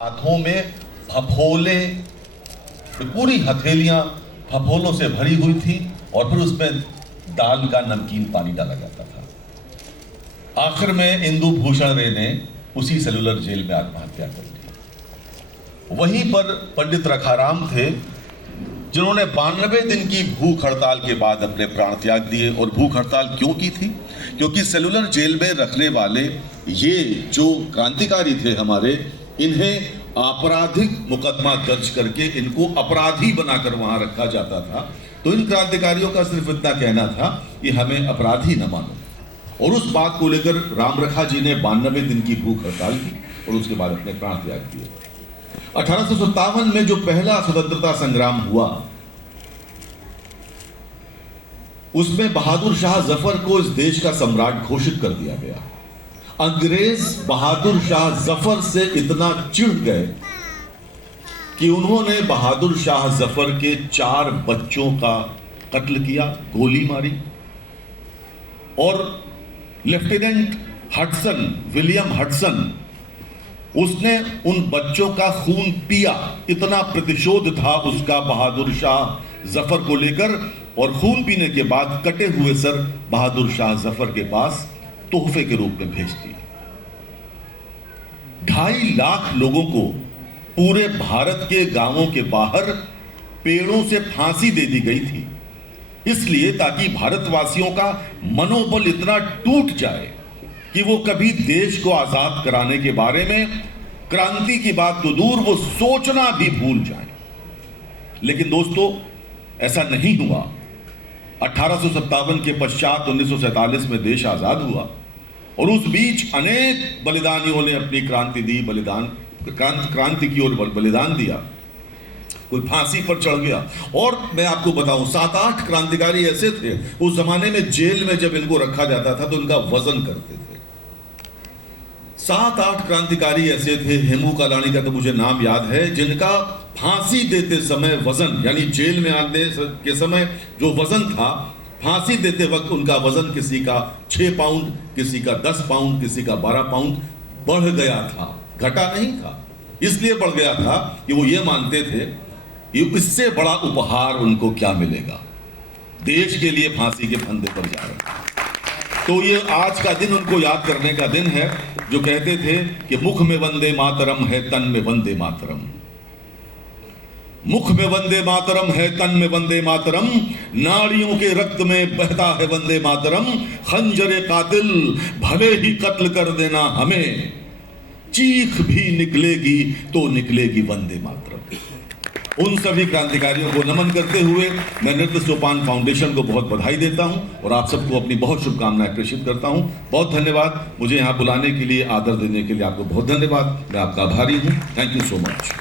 हाथों में फफोले, पूरी हथेलियां फफोलों से भरी हुई थी और फिर उसमें दाल का नमकीन पानी डाला जाता था। आखिर में इंदु भूषण रे ने उसी सेलुलर जेल में आत्महत्या कर ली। वहीं पर पंडित रखाराम थे जिन्होंने 92 दिन की भूख हड़ताल के बाद अपने प्राण त्याग दिए। और भूख हड़ताल क्यों की थी? क्योंकि सेलुलर जेल में रखने वाले ये जो क्रांतिकारी थे हमारे, इन्हें आपराधिक मुकदमा दर्ज करके इनको अपराधी बनाकर वहां रखा जाता था। तो इन क्रांतिकारियों का सिर्फ इतना कहना था कि हमें अपराधी न मानो, और उस बात को लेकर रामरखा जी ने 92 दिन की भूख हड़ताल की और उसके बाद अपने प्राण त्याग दिए। 1857 में जो पहला स्वतंत्रता संग्राम हुआ, उसमें बहादुर शाह जफर को इस देश का सम्राट घोषित कर दिया गया। अंग्रेज बहादुर शाह जफर से इतना चिढ़ गए कि उन्होंने बहादुर शाह जफर के 4 बच्चों का कत्ल किया, गोली मारी। और लेफ्टिनेंट हडसन, विलियम हडसन, उसने उन बच्चों का खून पिया। इतना प्रतिशोध था उसका बहादुर शाह जफर को लेकर। और खून पीने के बाद कटे हुए सर बहादुर शाह जफर के पास तोहफे के रूप में भेज दिए। 2.5 लाख लोगों को पूरे भारत के गांवों के बाहर पेड़ों से फांसी दे दी गई थी, इसलिए ताकि भारतवासियों का मनोबल इतना टूट जाए कि वो कभी देश को आजाद कराने के बारे में, क्रांति की बात तो दूर, वो सोचना भी भूल जाएं। लेकिन दोस्तों, ऐसा नहीं हुआ। 1857 के पश्चात 1947 में देश आजाद हुआ और उस बीच अनेक बलिदानियों ने अपनी क्रांति दी, क्रांति की ओर बलिदान दिया। कोई फांसी पर चढ़ गया। और मैं आपको बताऊं, 7-8 क्रांतिकारी ऐसे थे उस जमाने में, जेल में जब इनको रखा जाता था तो इनका वजन करते थे। 7-8 क्रांतिकारी ऐसे थे, हेमू कालानी का तो मुझे नाम याद है, जिनका फांसी देते समय वजन, यानी जेल में आने के समय जो वजन था, फांसी देते वक्त उनका वजन किसी का 6 पाउंड, किसी का 10 पाउंड, किसी का 12 पाउंड बढ़ गया था, घटा नहीं था। इसलिए बढ़ गया था कि वो ये मानते थे कि इससे बड़ा उपहार उनको क्या मिलेगा, देश के लिए फांसी के फंदे पर जा रहे हैं। तो ये आज का दिन उनको याद करने का दिन है, जो कहते थे कि मुख में वंदे मातरम है, तन में वंदे मातरम। मुख में वंदे मातरम है, तन में वंदे मातरम, नाड़ियों के रक्त में बहता है वंदे मातरम। खंजरे कातिल भले ही कत्ल कर देना हमें, चीख भी निकलेगी तो निकलेगी वंदे मातरम। उन सभी क्रांतिकारियों को नमन करते हुए मैं नृत्य सोपान फाउंडेशन को बहुत बधाई देता हूं और आप सबको अपनी बहुत शुभकामनाएं प्रेषित करता हूं। बहुत धन्यवाद। मुझे यहां बुलाने के लिए, आदर देने के लिए आपको बहुत धन्यवाद। मैं आपका आभारी हूं। Thank you so much.